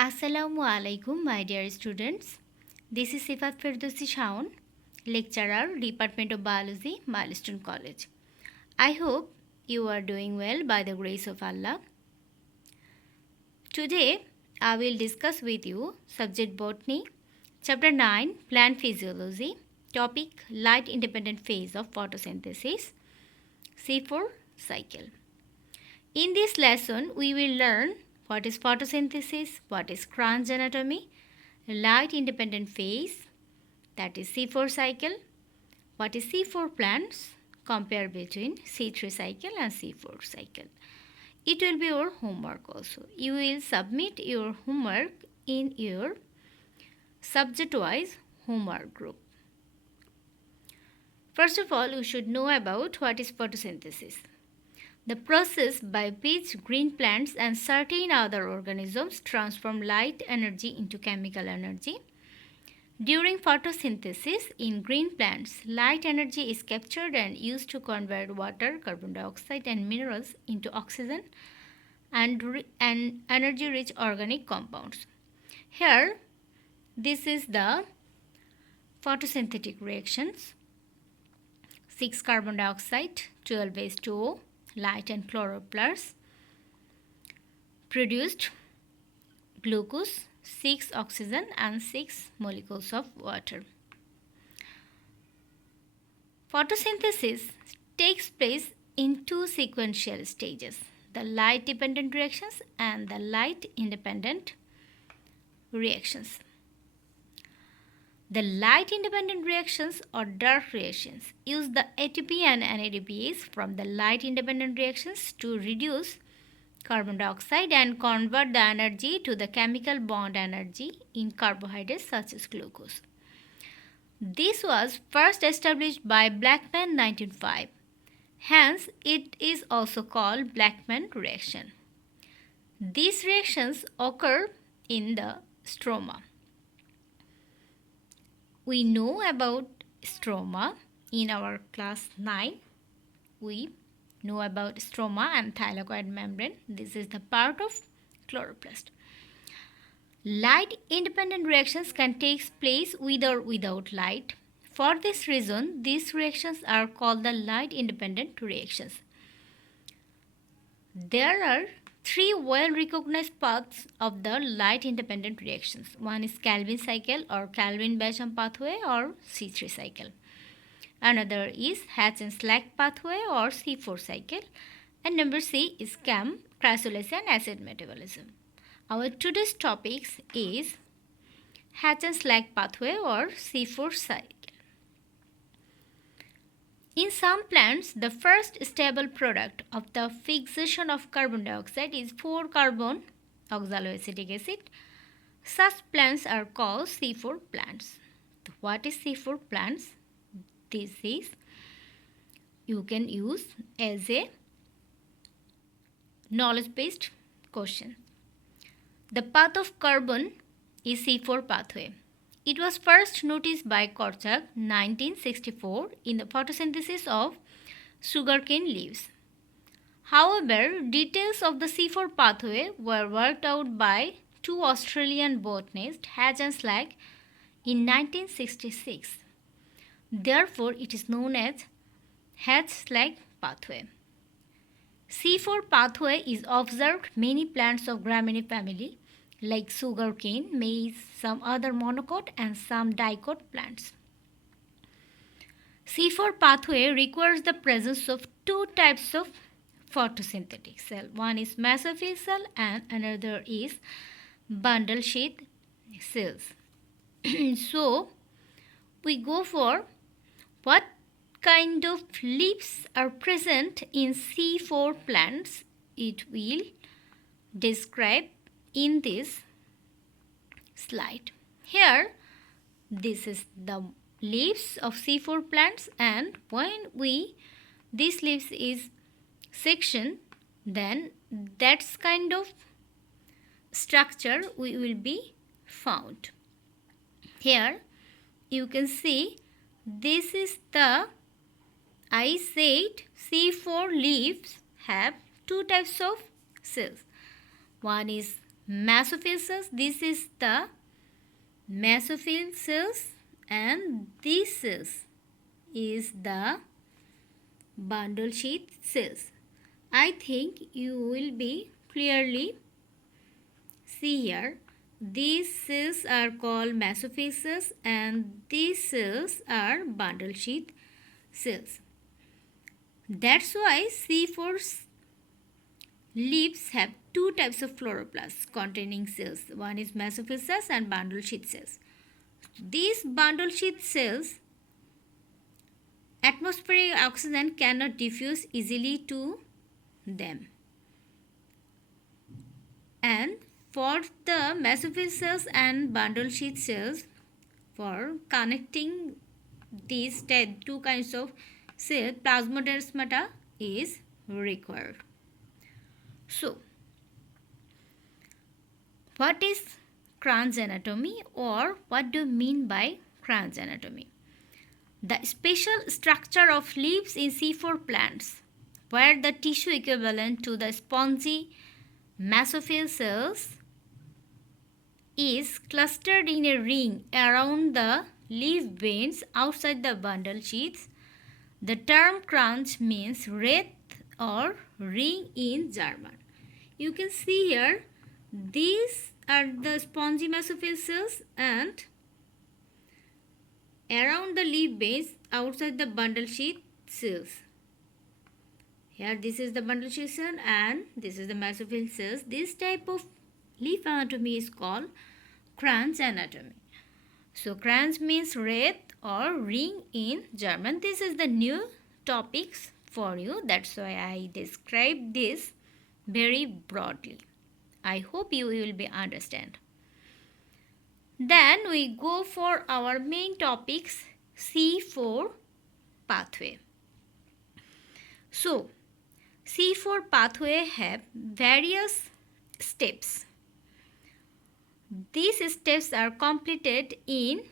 Assalamu alaikum, my dear students. This is Sifat Firdausi Shaun, lecturer, Department of Biology, Milestone College. I hope you are doing well by the grace of Allah. Today, I will discuss with you subject botany, chapter 9, plant physiology, topic light independent phase of photosynthesis, C4 cycle. In this lesson, we will learn what is photosynthesis, what is Cron's anatomy, light independent phase, that is C4 cycle, what is C4 plants, compare between C3 cycle and C4 cycle. It will be your homework also. You will submit your homework in your subject-wise homework group. First of all, you should know about what is photosynthesis. The process by which green plants and certain other organisms transform light energy into chemical energy. During photosynthesis in green plants, light energy is captured and used to convert water, carbon dioxide, and minerals into oxygen and energy-rich organic compounds. Here, this is the photosynthetic reactions. 6 carbon dioxide, 12 H2O, light and chloroplasts produced glucose, 6 oxygen and 6 molecules of water. Photosynthesis takes place in two sequential stages, the light dependent reactions and the light independent reactions. The light independent reactions or dark reactions use the ATP and NADPase from the light independent reactions to reduce carbon dioxide and convert the energy to the chemical bond energy in carbohydrates such as glucose. This was first established by Blackman 1905. Hence, it is also called Blackman reaction. These reactions occur in the stroma. We know about stroma in our class 9. We know about stroma and thylakoid membrane. This is the part of chloroplast. Light independent reactions can take place with or without light. For this reason, these reactions are called the light independent reactions. There are 3 well-recognized paths of the light-independent reactions. One is Calvin cycle or Calvin-Basham pathway or C3 cycle. Another is Hatch and Slack pathway or C4 cycle. And number C is CAM, cryoglycolysis and acid metabolism. Our today's topics is Hatch and Slack pathway or C4 cycle. In some plants, the first stable product of the fixation of carbon dioxide is 4-carbon oxaloacetic acid. Such plants are called C4 plants. What is C4 plants? This is you can use as a knowledge-based question. The path of carbon is C4 pathway. It was first noticed by Korchak 1964 in the photosynthesis of sugarcane leaves. However, details of the C4 pathway were worked out by 2 Australian botanists, Hatch and Slack, in 1966. Therefore, it is known as Hatch-Slack pathway. C4 pathway is observed many plants of Gramineae family like sugarcane, maize, some other monocot and some dicot plants. C4 pathway requires the presence of 2 types of photosynthetic cell. One is mesophyll cell and another is bundle sheath cells. So, we go for what kind of leaves are present in C4 plants. It will describe in this slide. Here, this is the leaves of C4 plants, and when this leaves is section, then that's kind of structure we will be found. Here you can see this is the, I said C4 leaves have 2 types of cells. One is mesophyll cells. This is the mesophyll cells, and this cells is the bundle sheath cells. I think you will be clearly see here. These cells are called mesophyll cells, and these cells are bundle sheath cells. That's why C4 leaves have two types of chloroplasts containing cells. One is mesophyll cells and bundle sheath cells. These bundle sheath cells, atmospheric oxygen cannot diffuse easily to them. And for the mesophyll cells and bundle sheath cells, for connecting these two kinds of cell, plasmodesmata is required. So, what is Cran's anatomy, or what do you mean by Cran's anatomy? The special structure of leaves in C4 plants, where the tissue equivalent to the spongy mesophyll cells is clustered in a ring around the leaf veins outside the bundle sheaths. The term Kranz means wreath or ring in German. You can see here, these are the spongy mesophyll cells, and around the leaf veins outside the bundle sheath cells. Here this is the bundle sheath cell and this is the mesophyll cells. This type of leaf anatomy is called Kranz anatomy. So Kranz means wreath or ring in German. This is the new topics for you. That's why I described this very broadly. I hope you will be understand. Then we go for our main topics, C4 pathway. So C4 pathway have various steps. These steps are completed in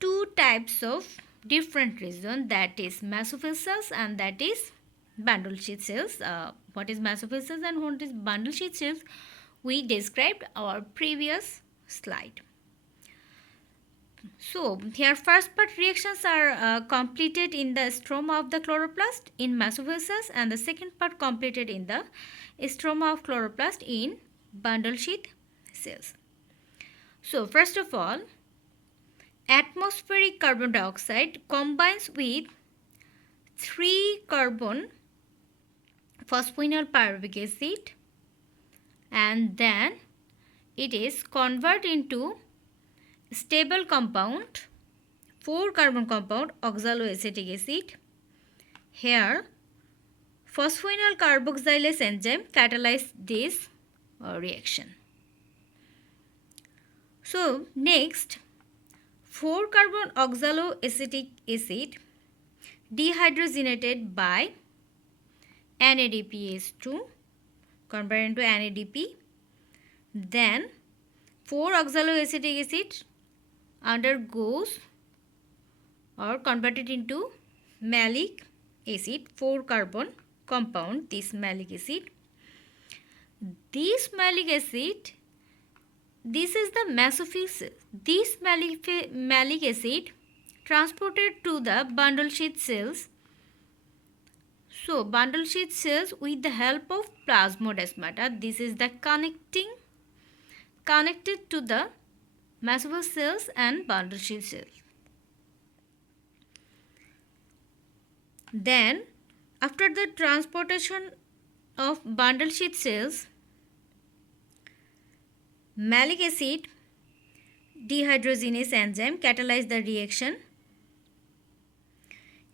two types of different regions, that is mesophyll cells and that is bundle sheath cells. What is mesophyll cells and what is bundle sheath cells, we described our previous slide. So here first part reactions are completed in the stroma of the chloroplast in mesophyll cells, and the second part completed in the stroma of chloroplast in bundle sheath cells. So first of all, atmospheric carbon dioxide combines with 3-carbon phosphoenol pyruvic acid, and then it is converted into stable compound, 4-carbon compound oxaloacetic acid. Here phosphoenol carboxylase enzyme catalyze this reaction. So next, 4-carbon oxaloacetic acid dehydrogenated by NADPH2 converted into NADP. Then 4-oxaloacetic acid undergoes or converted into malic acid, 4-carbon compound, this malic acid. This malic acid, this is the mesophyll cell. This malic acid transported to the bundle sheath cells. So bundle sheath cells with the help of plasmodesmata. This is the connected to the mesophyll cells and bundle sheath cells. Then after the transportation of bundle sheath cells, malic acid dehydrogenase enzyme catalyze the reaction.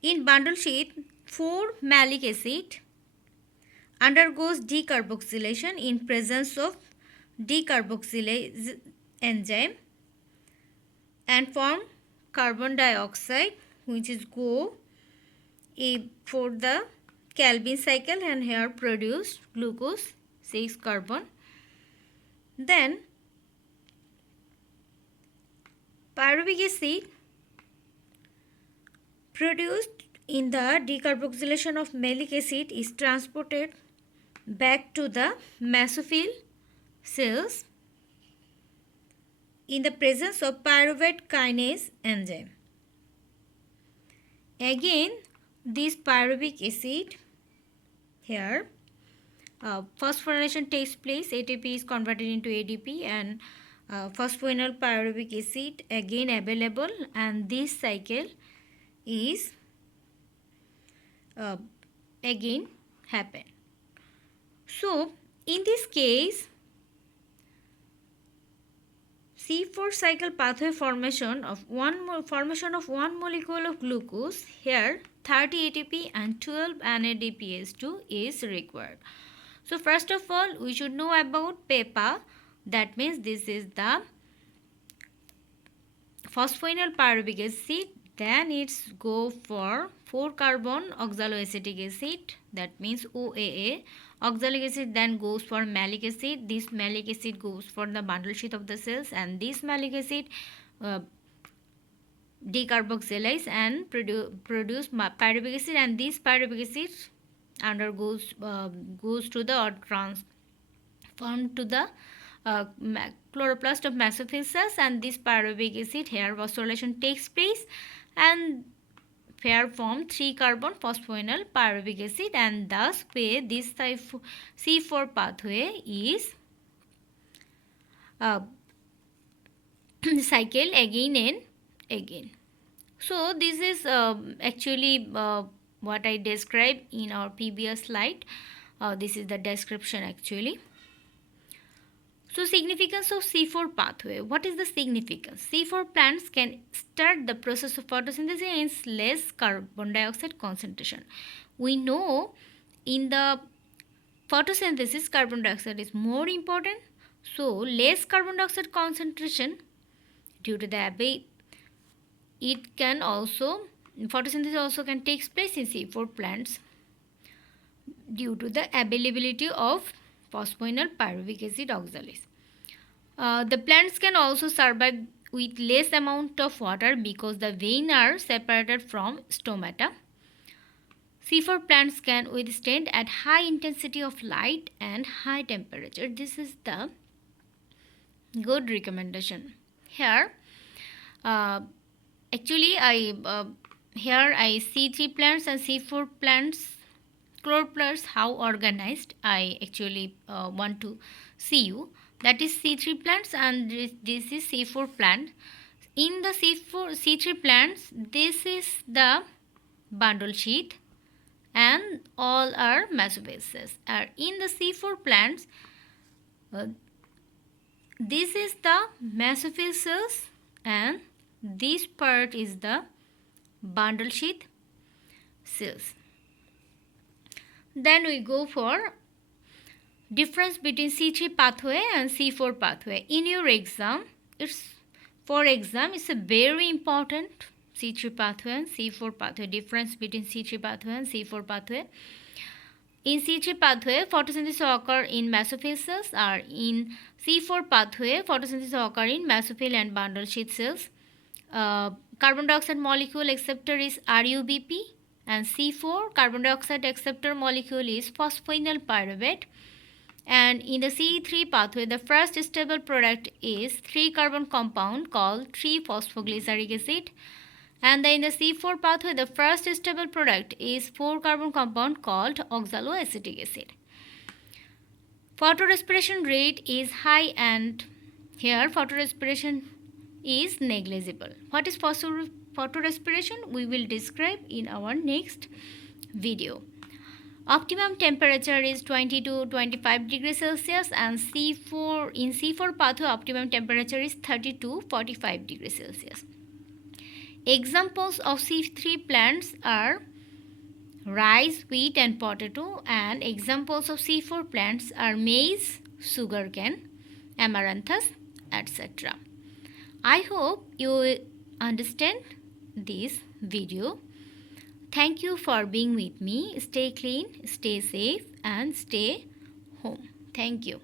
In bundle sheath, 4-malic acid undergoes decarboxylation in presence of decarboxylase enzyme and form carbon dioxide, which is go for the Calvin cycle, and here produce glucose 6-carbon. Then pyruvic acid produced in the decarboxylation of malic acid is transported back to the mesophyll cells in the presence of pyruvate kinase enzyme. Again, this pyruvic acid here, phosphorylation takes place, ATP is converted into ADP, and phosphoenol pyruvic acid again available, and this cycle is again happen. So in this case, C4 cycle pathway formation of one molecule of glucose, here 30 ATP and 12 NADPH2 is required. So first of all, we should know about PEPA. That means this is the phosphoenol pyruvic acid. Then it's go for 4-carbon oxaloacetic acid, that means OAA. Oxalic acid then goes for malic acid. This malic acid goes for the bundle sheath of the cells, and this malic acid decarboxylize and produce pyruvic acid, and this pyruvic acid undergoes goes to the or transformed to the chloroplast of mesophyll cells, and this pyruvic acid here phosphorylation takes place and pair form 3-carbon phosphoenol pyruvic acid, and thus this C4 pathway is cycle again and again. So this is actually what I described in our previous slide. This is the description actually. So significance of C4 pathway. What is the significance? C4 plants can start the process of photosynthesis in less carbon dioxide concentration. We know in the photosynthesis carbon dioxide is more important. So less carbon dioxide concentration due to the it can also photosynthesis also can take place in C4 plants due to the availability of phosphoenol pyruvic acid oxalase. The plants can also survive with less amount of water because the veins are separated from stomata. C4 plants can withstand at high intensity of light and high temperature. This is the good recommendation. Here, actually, I C3 plants and C4 plants chloroplasts how organized I actually want to see you. That is C3 plants and this is C4 plant. In the C3 plants, this is the bundle sheath and all are mesophyll cells. In the C4 plants, this is the mesophyll cells and this part is the bundle sheath cells. Then we go for difference between C3 pathway and C4 pathway. In your exam, it's a very important C3 pathway and C4 pathway. Difference between C3 pathway and C4 pathway. In C3 pathway, photosynthesis occur in mesophyll cells, or in C4 pathway, photosynthesis occur in mesophyll and bundle sheath cells. Carbon dioxide molecule acceptor is RUBP, and C4 carbon dioxide acceptor molecule is phosphoenol pyruvate. And in the C3 pathway, the first stable product is 3-carbon compound called 3-phosphoglyceric acid. And in the C4 pathway, the first stable product is 4-carbon compound called oxaloacetic acid. Photorespiration rate is high and here photorespiration is negligible. What is photorespiration? We will describe in our next video. Optimum temperature is 20 to 25 degrees Celsius, and in C4 pathway optimum temperature is 30 to 45 degrees Celsius. Examples of C3 plants are rice, wheat and potato, and examples of C4 plants are maize, sugarcane, amaranthus, etc. I hope you understand this video. Thank you for being with me. Stay clean, stay safe and stay home. Thank you.